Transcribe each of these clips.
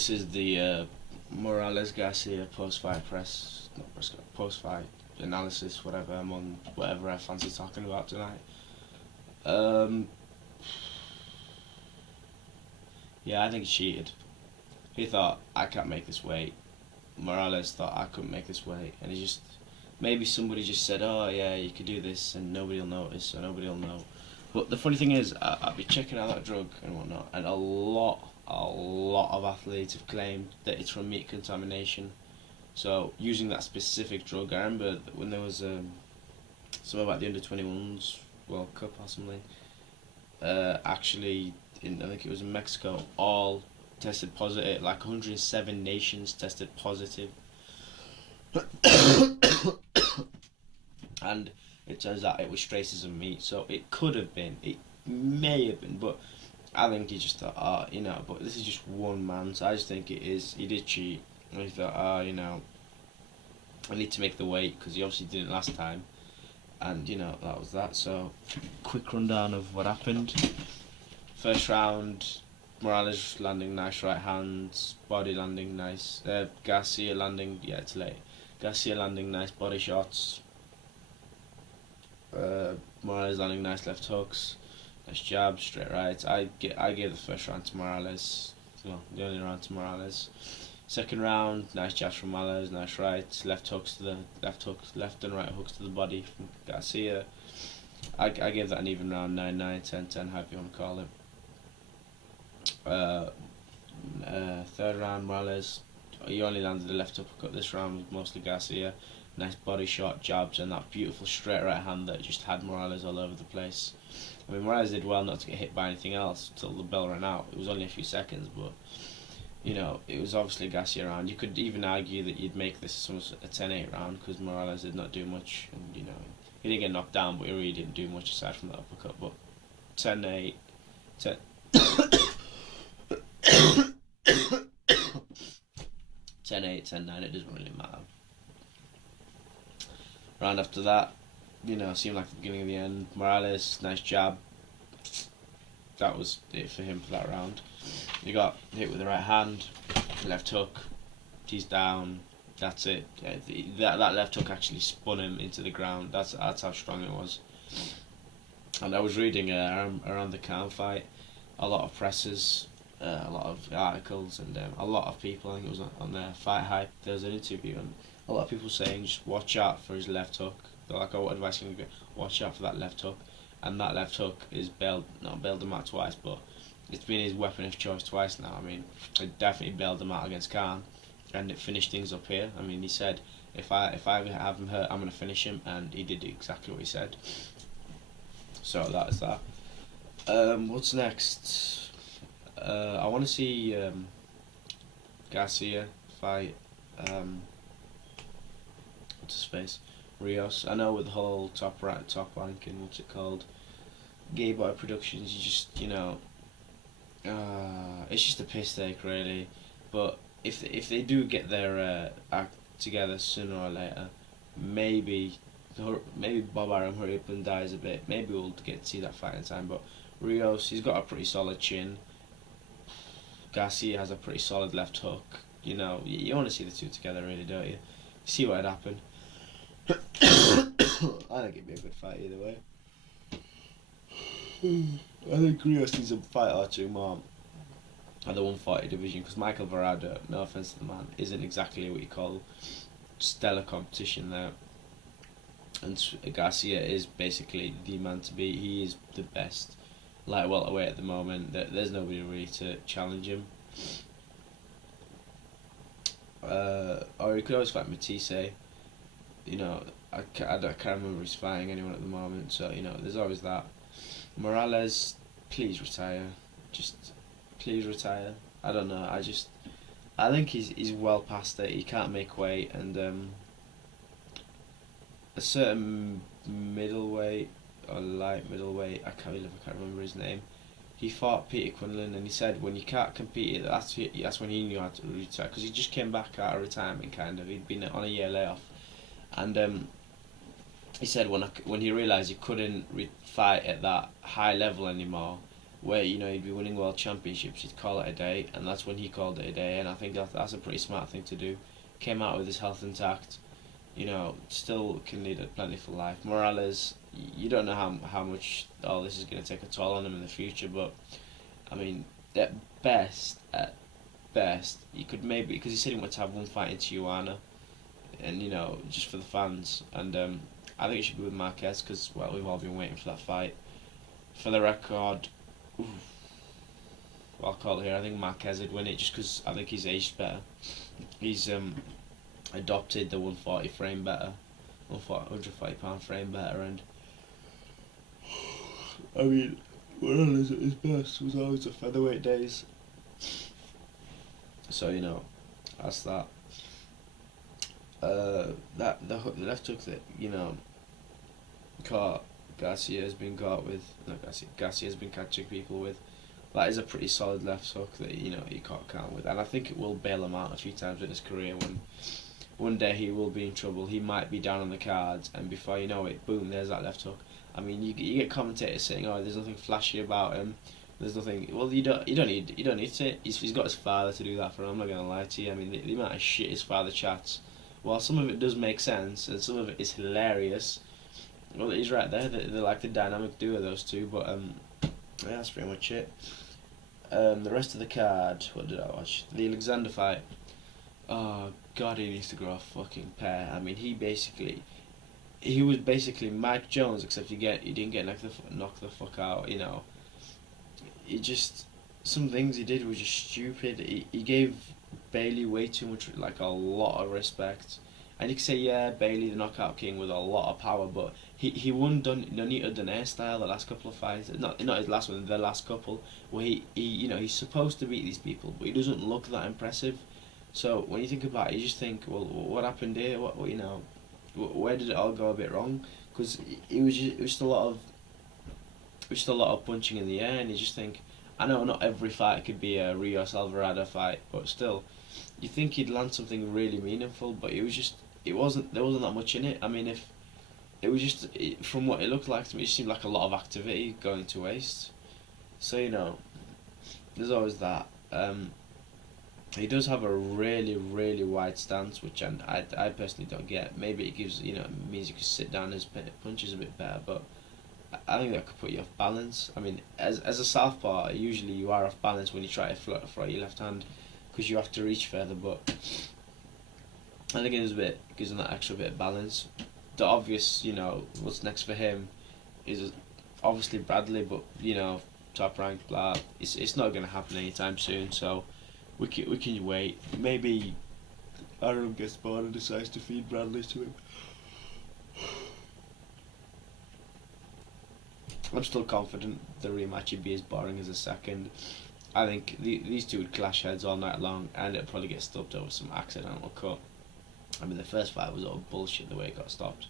This is the Morales Garcia post-fight post-fight analysis, whatever. I'm on whatever I fancy talking about tonight. Um, yeah, I think he cheated. He thought I can't make this weight. Morales thought I couldn't make this weight, and he just maybe somebody just said, "Oh yeah, you could do this, and nobody'll notice, or nobody'll know." But the funny thing is, I'd be checking out that drug and whatnot, and a lot of athletes have claimed that it's from meat contamination. So using that specific drug, I remember when there was something about the under 21s World Cup or something. Actually, I think it was in Mexico, all tested positive. Like 107 nations tested positive, and it turns out it was traces of meat. So it could have been, it may have been, but I think he just thought, but this is just one man, so I just think it is. He did cheat, and he thought, I need to make the weight because he obviously didn't last time, and that was that. So, quick rundown of what happened. First round, Morales landing nice right hands, body landing nice. Garcia landing, it's late. Garcia landing nice body shots. Morales landing nice left hooks. Nice jabs, straight rights. I gave the first round to Morales. Well, the only round to Morales. Second round, nice jabs from Morales, nice rights, left and right hooks to the body from Garcia. I gave that an even round, 9-9, 10-10, however you want to call it. Third round, Morales, he only landed the left uppercut. This round was mostly Garcia. Nice body shot, jabs, and that beautiful straight right hand that just had Morales all over the place. I mean, Morales did well not to get hit by anything else until the bell ran out. It was only a few seconds, but it was obviously a Garcia round. You could even argue that you'd make this a 10-8 round because Morales did not do much, and he didn't get knocked down, but he really didn't do much aside from that uppercut. But 10-8, 10. 10-8, 10-9, it doesn't really matter. Round after that, seemed like the beginning of the end. Morales, nice jab. That was it for him for that round. He got hit with the right hand, left hook, he's down, that's it. Yeah, that left hook actually spun him into the ground. That's how strong it was. And I was reading around the Khan fight, a lot of presses, a lot of articles, and a lot of people, I think it was on their Fight Hype, there was an interview, and a lot of people saying just watch out for his left hook. They're like, what advice can you give? Watch out for that left hook. And that left hook is bailed him out twice, but it's been his weapon of choice twice now. I mean, it definitely bailed him out against Khan, and it finished things up here. I mean, he said, if I have him hurt, I'm going to finish him, and he did exactly what he said. So that is that. What's next? I want to see Garcia fight what's his face? Rios. I know with the whole top ranking, what's it called? Gay Boy Productions, you just it's just a piss take really. But if they do get their act together sooner or later, maybe Bob Arum hurry up and dies a bit. Maybe we'll get to see that fight in time. But Rios, he's got a pretty solid chin. Garcia has a pretty solid left hook. You want to see the two together, really, don't you? See what would happen. I think it'd be a good fight either way. I think Rios needs a fight or two more at the 140 division because Michael Varado, no offense to the man, isn't exactly what you call stellar competition there. And Garcia is basically the man to beat. He is the best light welterweight at the moment. There's nobody really to challenge him. Or he could always fight Matisse. I can't remember he's fighting anyone at the moment, so there's always that. Morales, please retire. Just please retire. I don't know. I think he's well past it. He can't make weight, and a certain middleweight or light middleweight, I can't remember his name. He fought Peter Quinlan, and he said when you can't compete, that's when he knew how to retire, because he just came back out of retirement kind of. He'd been on a year layoff, and he said when he realised he couldn't fight at that high level anymore, where he'd be winning world championships, he'd call it a day, and that's when he called it a day. And I think that's a pretty smart thing to do. Came out with his health intact, still can lead a plentiful life. Morales, you don't know how much all this is going to take a toll on him in the future, but I mean, at best, he could maybe, because he said he wanted to have one fight in Tijuana, and just for the fans, and I think it should be with Marquez because we've all been waiting for that fight. For the record, I'll call it here. I think Marquez would win it just because I think he's aged better. He's adopted the 140 frame better, 140 pound frame better, and I mean, Morales at his best was always the featherweight days. So that's that. That the left hook that caught Garcia has been caught with. Not Garcia has been catching people with. That is a pretty solid left hook that you can't count with, and I think it will bail him out a few times in his career when one day he will be in trouble. He might be down on the cards, and before you know it, boom, there's that left hook. I mean, you get commentators saying, "Oh, there's nothing flashy about him. There's nothing." Well, you don't need to. He's got his father to do that for him. I'm not gonna lie to you. I mean, the amount of shit his father chats. While some of it does make sense and some of it is hilarious. Well, he's right there. They're like the dynamic duo, those two. But yeah, that's pretty much it. The rest of the card. What did I watch? The Alexander fight. Oh God, he needs to grow a fucking pair. I mean, he was basically Mike Jones, except he didn't get knocked the fuck out. He just, some things he did were just stupid. He gave Bailey way too much, like a lot of respect. And you could say, yeah, Bailey the knockout king with a lot of power, but he won Nonito Donaire style the last couple of fights. Not his last one, the last couple, where he's supposed to beat these people, but he doesn't look that impressive. So when you think about it, you just think, well, what happened here? Where did it all go a bit wrong? Because it was just a lot of punching in the air, and you just think, I know not every fight could be a Rios Alvarado fight, but still, you think he'd land something really meaningful, but there wasn't that much in it. I mean, if it was just from what it looked like to me, it seemed like a lot of activity going to waste. So there's always that. He does have a really, really wide stance, which I personally don't get. Maybe it gives it means you can sit down his punches a bit better, but I think that could put you off balance. I mean, as a southpaw, usually you are off balance when you try to throw your left hand because you have to reach further. But I think it gives him that extra bit of balance. The obvious, what's next for him is obviously Bradley, but top rank, blah. It's not going to happen anytime soon. So. We can wait. Maybe Aaron gets bored and decides to feed Bradley to him. I'm still confident the rematch would be as boring as the second. I think these two would clash heads all night long, and it'd probably get stopped over some accidental cut. I mean, the first fight was all bullshit the way it got stopped,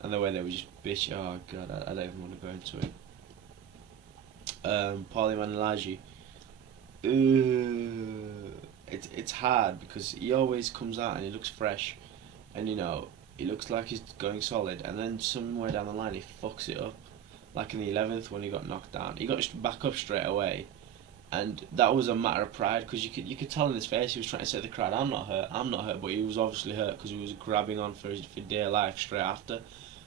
and the way they were just bitch. Oh God, I don't even want to go into it. Paulie Manalaji. It's hard because he always comes out and he looks fresh, and he looks like he's going solid, and then somewhere down the line he fucks it up, like in the 11th when he got knocked down. He got back up straight away, and that was a matter of pride because you could tell in his face he was trying to say to the crowd, I'm not hurt, but he was obviously hurt because he was grabbing on for dear life straight after.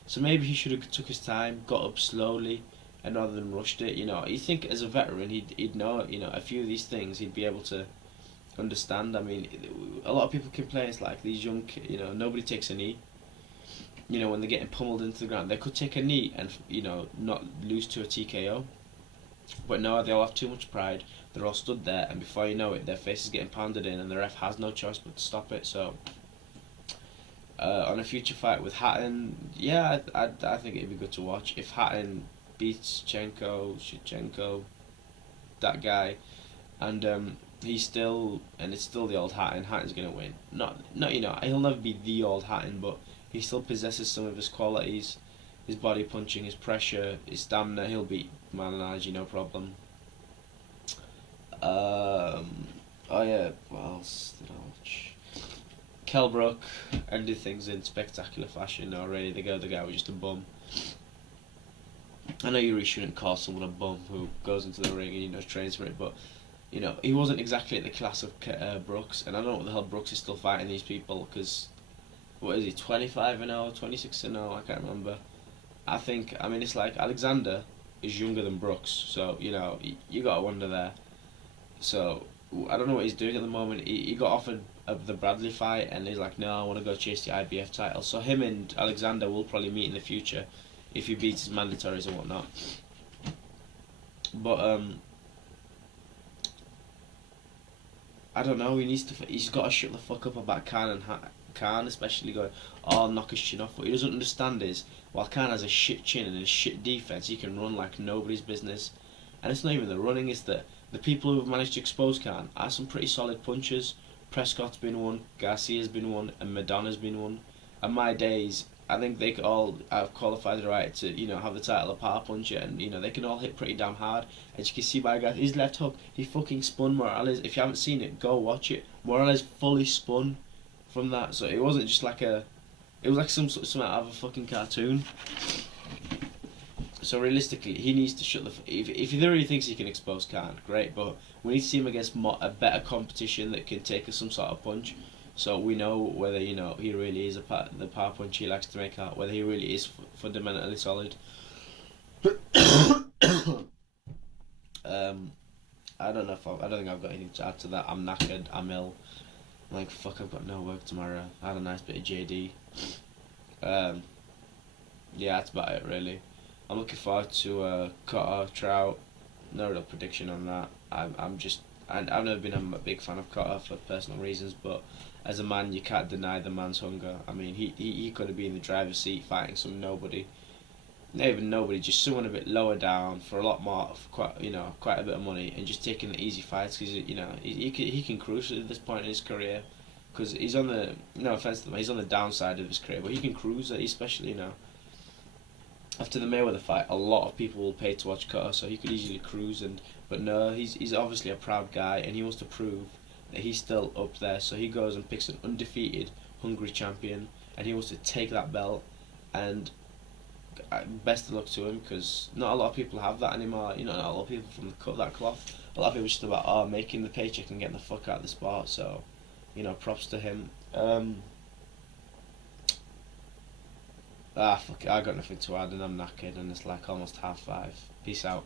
So maybe he should have took his time, got up slowly, and rather than rushed it. You think as a veteran he'd know a few of these things, he'd be able to understand. I mean, a lot of people complain it's like these young nobody takes a knee. When they're getting pummeled into the ground, they could take a knee and not lose to a TKO, but no, they all have too much pride. They're all stood there, and before you know it, their face is getting pounded in, and the ref has no choice but to stop it. So on a future fight with Hatton, yeah, I think it'd be good to watch if Hatton beats Shevchenko, that guy, and it's still the old Hatton. Hatton's gonna win. Not he'll never be the old Hatton, but he still possesses some of his qualities, his body punching, his pressure, his stamina. He'll beat Manalaji, no problem. Oh yeah, what else did I watch? Kell Brook ended things in spectacular fashion already. The guy was just a bum. I know you really shouldn't call someone a bum who goes into the ring and trains for it, but he wasn't exactly at the class of Brooks, and I don't know what the hell Brooks is still fighting these people because what is he, 25 and 0, 26 and 0, I can't remember. I mean, it's like Alexander is younger than Brooks, so you got to wonder there. So I don't know what he's doing at the moment. He got offered the Bradley fight, and he's like, no, I want to go chase the IBF title. So him and Alexander will probably meet in the future if he beats his mandatories and whatnot. But I don't know. He's got to shut the fuck up about Khan and Khan, especially going, oh, knock his chin off. What he doesn't understand is, while Khan has a shit chin and a shit defense, he can run like nobody's business. And it's not even the running; it's the people who have managed to expose Khan are some pretty solid punchers. Prescott's been one, Garcia's been one, and Madonna's been one. And my days, I think they could all have qualified the right to have the title of power puncher, and they can all hit pretty damn hard. As you can see by his left hook, he fucking spun Morales. If you haven't seen it, go watch it. Morales fully spun from that, so it wasn't just like it was like something out of a fucking cartoon. So realistically, he needs to shut the. If he really thinks he can expose Khan, great. But we need to see him against a better competition that can take us some sort of punch. So we know whether he really is the power punch he likes to make out. Whether he really is fundamentally solid. I don't know I don't think I've got anything to add to that. I'm knackered. I'm ill. I'm like, fuck, I've got no work tomorrow. I had a nice bit of JD. Yeah, that's about it really. I'm looking forward to Cotter, Trout. No real prediction on that. I've never been a big fan of Cotter for personal reasons, but as a man, you can't deny the man's hunger. I mean, he could have been in the driver's seat fighting some nobody. Not even nobody, just someone a bit lower down for a lot more, for quite a bit of money, and just taking the easy fights because he can cruise at this point in his career, because he's on the, no offense to him, he's on the downside of his career, but he can cruise, especially after the Mayweather fight, a lot of people will pay to watch Cutter, so he could easily cruise. But no, he's obviously a proud guy, and he wants to prove that he's still up there. So he goes and picks an undefeated, hungry champion, and he wants to take that belt. And best of luck to him, because not a lot of people have that anymore. Not a lot of people from that cloth. A lot of people are just about making the paycheck and getting the fuck out of the sport. So, props to him. Fuck it, I got nothing to add, and I'm knackered, and it's like almost 5:30. Peace out.